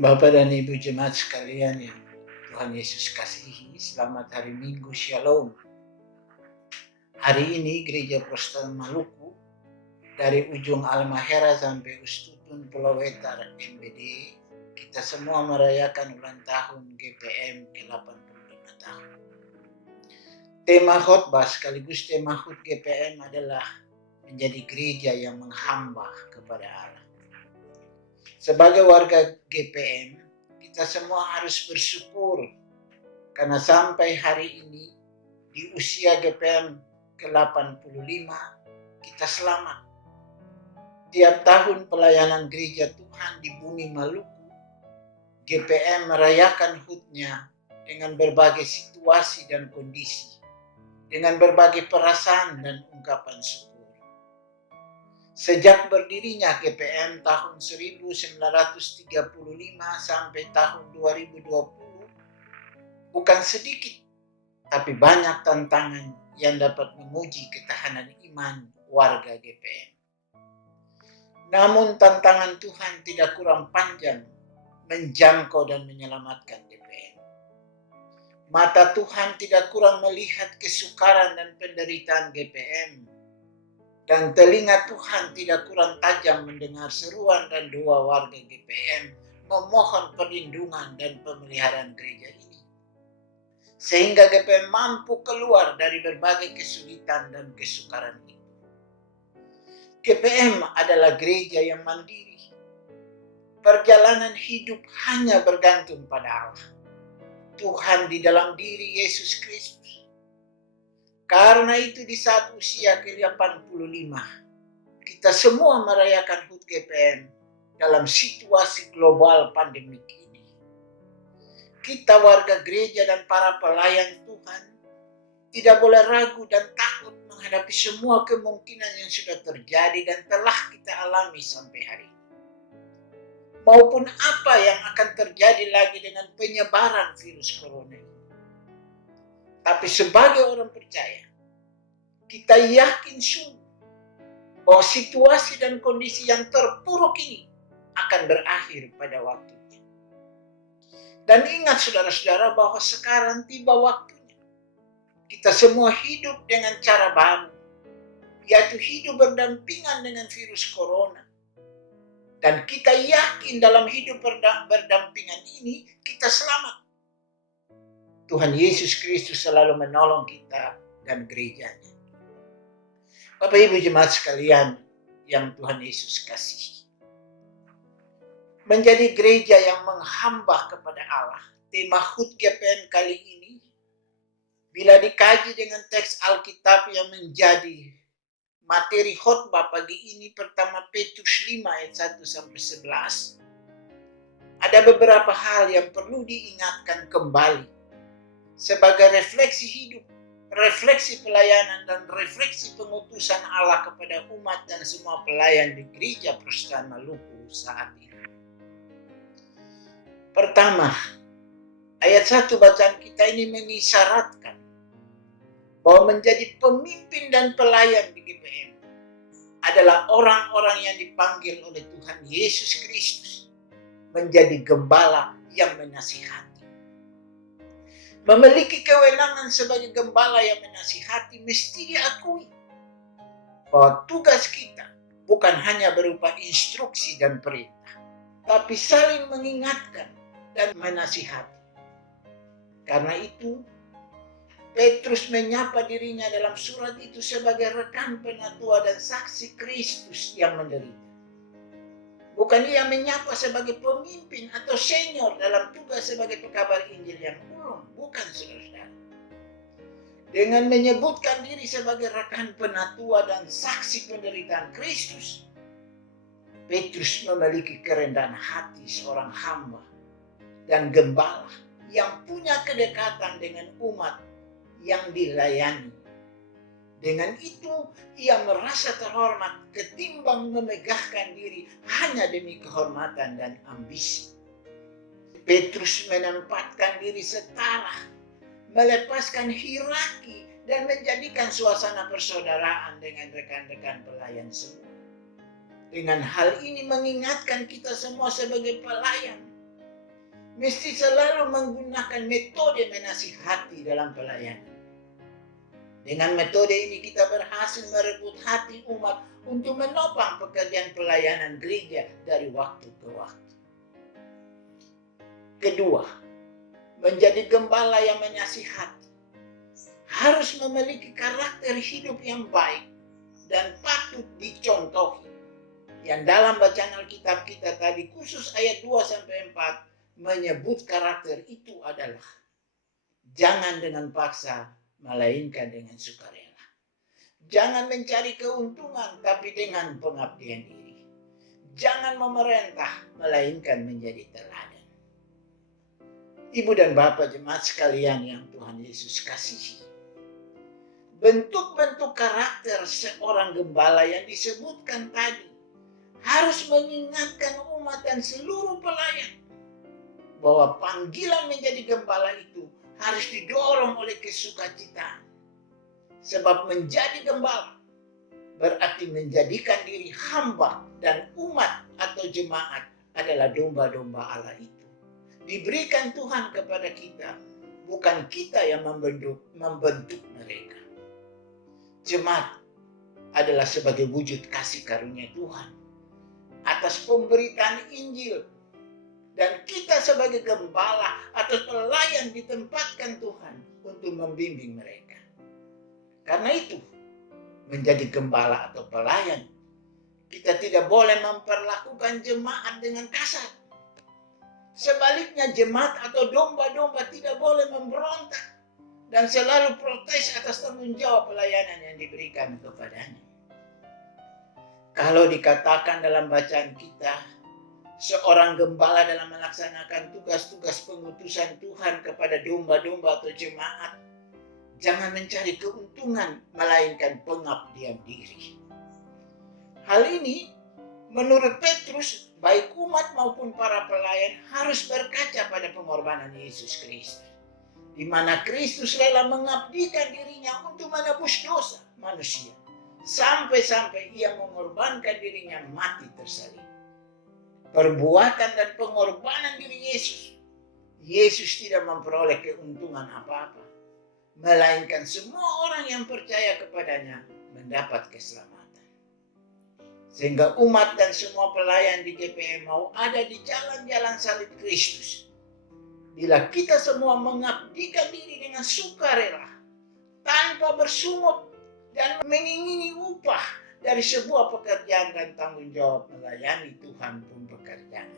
Bapak dan Ibu jemaat sekalian yang Tuhan Yesus kasihi, selamat hari Minggu, Shalom. Hari ini Gereja Protestan Maluku dari ujung Halmahera sampai Ustutun Pulau Wetar MBD, kita semua merayakan ulang tahun GPM ke-85 tahun. Tema khotbah sekaligus tema HUT GPM adalah menjadi gereja yang menghamba kepada Allah. Sebagai warga GPM, kita semua harus bersyukur karena sampai hari ini di usia GPM ke-85 kita selamat. Tiap tahun pelayanan gereja Tuhan di bumi Maluku, GPM merayakan HUT-nya dengan berbagai situasi dan kondisi, dengan berbagai perasaan dan ungkapan syukur. Sejak berdirinya GPM tahun 1935 sampai tahun 2020, bukan sedikit, tapi banyak tantangan yang dapat menguji ketahanan iman warga GPM. Namun tantangan Tuhan tidak kurang panjang menjangkau dan menyelamatkan GPM. Mata Tuhan tidak kurang melihat kesukaran dan penderitaan GPM. Dan telinga Tuhan tidak kurang tajam mendengar seruan dan doa warga GPM memohon perlindungan dan pemeliharaan gereja ini. Sehingga GPM mampu keluar dari berbagai kesulitan dan kesukaran itu. GPM adalah gereja yang mandiri. Perjalanan hidup hanya bergantung pada Allah. Tuhan di dalam diri Yesus Kristus. Karena itu di saat usia ke-85, kita semua merayakan HUT GPM dalam situasi global pandemik ini. Kita warga gereja dan para pelayan Tuhan tidak boleh ragu dan takut menghadapi semua kemungkinan yang sudah terjadi dan telah kita alami sampai hari ini. Maupun apa yang akan terjadi lagi dengan penyebaran virus corona ini. Tapi sebagai orang percaya, kita yakin sungguh bahwa situasi dan kondisi yang terpuruk ini akan berakhir pada waktunya. Dan ingat saudara-saudara bahwa sekarang tiba waktunya. Kita semua hidup dengan cara baru, yaitu hidup berdampingan dengan virus corona. Dan kita yakin dalam hidup berdampingan ini kita selamat. Tuhan Yesus Kristus selalu menolong kita dan gerejanya. Bapak Ibu jemaat sekalian yang Tuhan Yesus kasihi. Menjadi gereja yang menghamba kepada Allah. Tema HUT GPM kali ini, bila dikaji dengan teks Alkitab yang menjadi materi khotbah pagi ini, pertama Petrus 5 ayat 1-11. Ada beberapa hal yang perlu diingatkan kembali sebagai refleksi hidup, refleksi pelayanan, dan refleksi pengutusan Allah kepada umat dan semua pelayan di Gereja Protestan Maluku saat ini. Pertama, ayat 1 bacaan kita ini mengisyaratkan bahwa menjadi pemimpin dan pelayan di GPM adalah orang-orang yang dipanggil oleh Tuhan Yesus Kristus menjadi gembala yang menasihati. Memiliki kewenangan sebagai gembala yang menasihati mesti diakui bahwa tugas kita bukan hanya berupa instruksi dan perintah, tapi saling mengingatkan dan menasihati. Karena itu, Petrus menyapa dirinya dalam surat itu sebagai rekan penatua dan saksi Kristus yang menderita. Bukan ia menyapa sebagai pemimpin atau senior dalam tugas sebagai pekabar Injil yang ulung. Bukan, saudara-saudara. Dengan menyebutkan diri sebagai rekan penatua dan saksi penderitaan Kristus, Petrus memiliki kerendahan hati seorang hamba dan gembala yang punya kedekatan dengan umat yang dilayani. Dengan itu, ia merasa terhormat ketimbang memegahkan diri hanya demi kehormatan dan ambisi. Petrus menempatkan diri setara, melepaskan hierarki, dan menjadikan suasana persaudaraan dengan rekan-rekan pelayan semua. Dengan hal ini mengingatkan kita semua sebagai pelayan mesti selalu menggunakan metode menasihati dalam pelayanan. Dengan metode ini kita berhasil merebut hati umat untuk menopang pekerjaan pelayanan gereja dari waktu ke waktu. Kedua, menjadi gembala yang menasihati harus memiliki karakter hidup yang baik dan patut dicontohi. Yang dalam bacaan Alkitab kita tadi khusus ayat 2-4 menyebut karakter itu adalah jangan dengan paksa, melainkan dengan sukarela. Jangan mencari keuntungan, tapi dengan pengabdian diri. Jangan memerintah, melainkan menjadi teladan. Ibu dan Bapak jemaat sekalian yang Tuhan Yesus kasihi, bentuk-bentuk karakter seorang gembala yang disebutkan tadi harus mengingatkan umat dan seluruh pelayan bahwa panggilan menjadi gembala itu harus didorong oleh kesukacitaan. Sebab menjadi gembala berarti menjadikan diri hamba dan umat atau jemaat adalah domba-domba Allah itu. Diberikan Tuhan kepada kita, bukan kita yang membentuk mereka. Jemaat adalah sebagai wujud kasih karunia Tuhan atas pemberitaan Injil. Dan kita sebagai gembala atau pelayan ditempatkan Tuhan untuk membimbing mereka. Karena itu, menjadi gembala atau pelayan, kita tidak boleh memperlakukan jemaat dengan kasar. Sebaliknya, jemaat atau domba-domba tidak boleh memberontak dan selalu protes atas tanggung jawab pelayanan yang diberikan kepadanya. Kalau dikatakan dalam bacaan kita, seorang gembala dalam melaksanakan tugas-tugas pengutusan Tuhan kepada domba-domba atau jemaat, jangan mencari keuntungan, melainkan pengabdian diri. Hal ini, menurut Petrus, baik umat maupun para pelayan harus berkaca pada pengorbanan Yesus Kristus, di mana Kristus rela mengabdikan dirinya untuk menebus dosa manusia, sampai-sampai ia mengorbankan dirinya mati tersalib. Perbuatan dan pengorbanan diri Yesus tidak memperoleh keuntungan apa-apa, melainkan semua orang yang percaya kepadanya mendapat keselamatan. Sehingga umat dan semua pelayan di GPM mau ada di jalan-jalan salib Kristus. Bila kita semua mengabdikan diri dengan sukarela, tanpa bersungut dan mengingini upah dari sebuah pekerjaan dan tanggung jawab melayani Tuhan pun pekerjaan.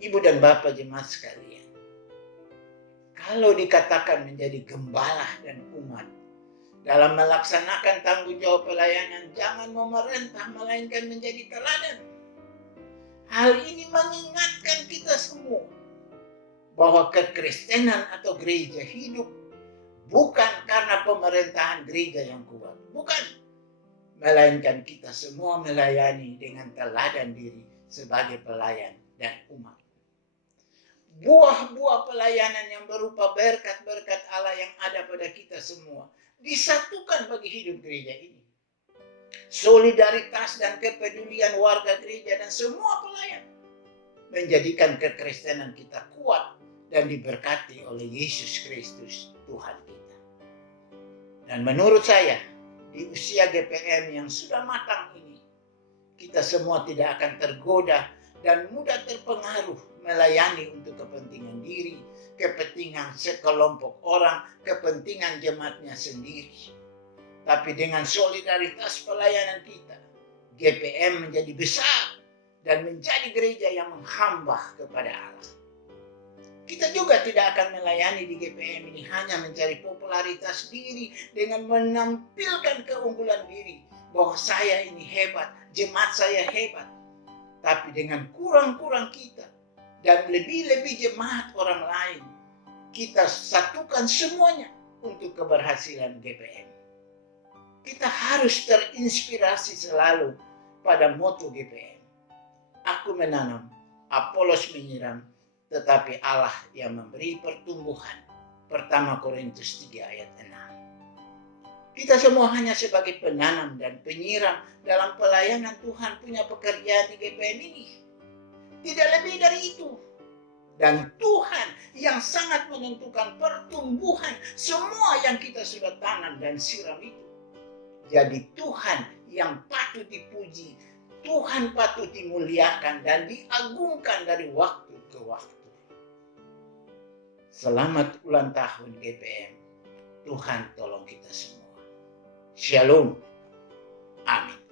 Ibu dan Bapak jemaat sekalian, kalau dikatakan menjadi gembala dan umat dalam melaksanakan tanggung jawab pelayanan, jangan memerintah melainkan menjadi teladan. Hal ini mengingatkan kita semua bahwa kekristenan atau gereja hidup bukan karena pemerintahan gereja yang kuat, bukan, melainkan kita semua melayani dengan teladan diri sebagai pelayan dan umat. Buah-buah pelayanan yang berupa berkat-berkat Allah yang ada pada kita semua disatukan bagi hidup gereja ini. Solidaritas dan kepedulian warga gereja dan semua pelayan menjadikan kekristenan kita kuat dan diberkati oleh Yesus Kristus Tuhan kita. Dan menurut saya, di usia GPM yang sudah matang ini, kita semua tidak akan tergoda dan mudah terpengaruh melayani untuk kepentingan diri, kepentingan sekelompok orang, kepentingan jemaatnya sendiri. Tapi dengan solidaritas pelayanan kita, GPM menjadi besar dan menjadi gereja yang menghamba kepada Allah. Kita juga tidak akan melayani di GPM ini hanya mencari popularitas diri dengan menampilkan keunggulan diri bahwa saya ini hebat, jemaat saya hebat. Tapi dengan kurang-kurang kita dan lebih-lebih jemaat orang lain, kita satukan semuanya untuk keberhasilan GPM. Kita harus terinspirasi selalu pada moto GPM. Aku menanam, Apolos menyiram, tetapi Allah yang memberi pertumbuhan. 1 Korintus 3 ayat 6. Kita semua hanya sebagai penanam dan penyiram dalam pelayanan Tuhan punya pekerjaan di GPM ini. Tidak lebih dari itu. Dan Tuhan yang sangat menentukan pertumbuhan semua yang kita sudah tanam dan siram itu. Jadi Tuhan yang patut dipuji, Tuhan patut dimuliakan dan diagungkan dari waktu ke waktu. Selamat ulang tahun GPM. Tuhan tolong kita semua. Shalom. Amin.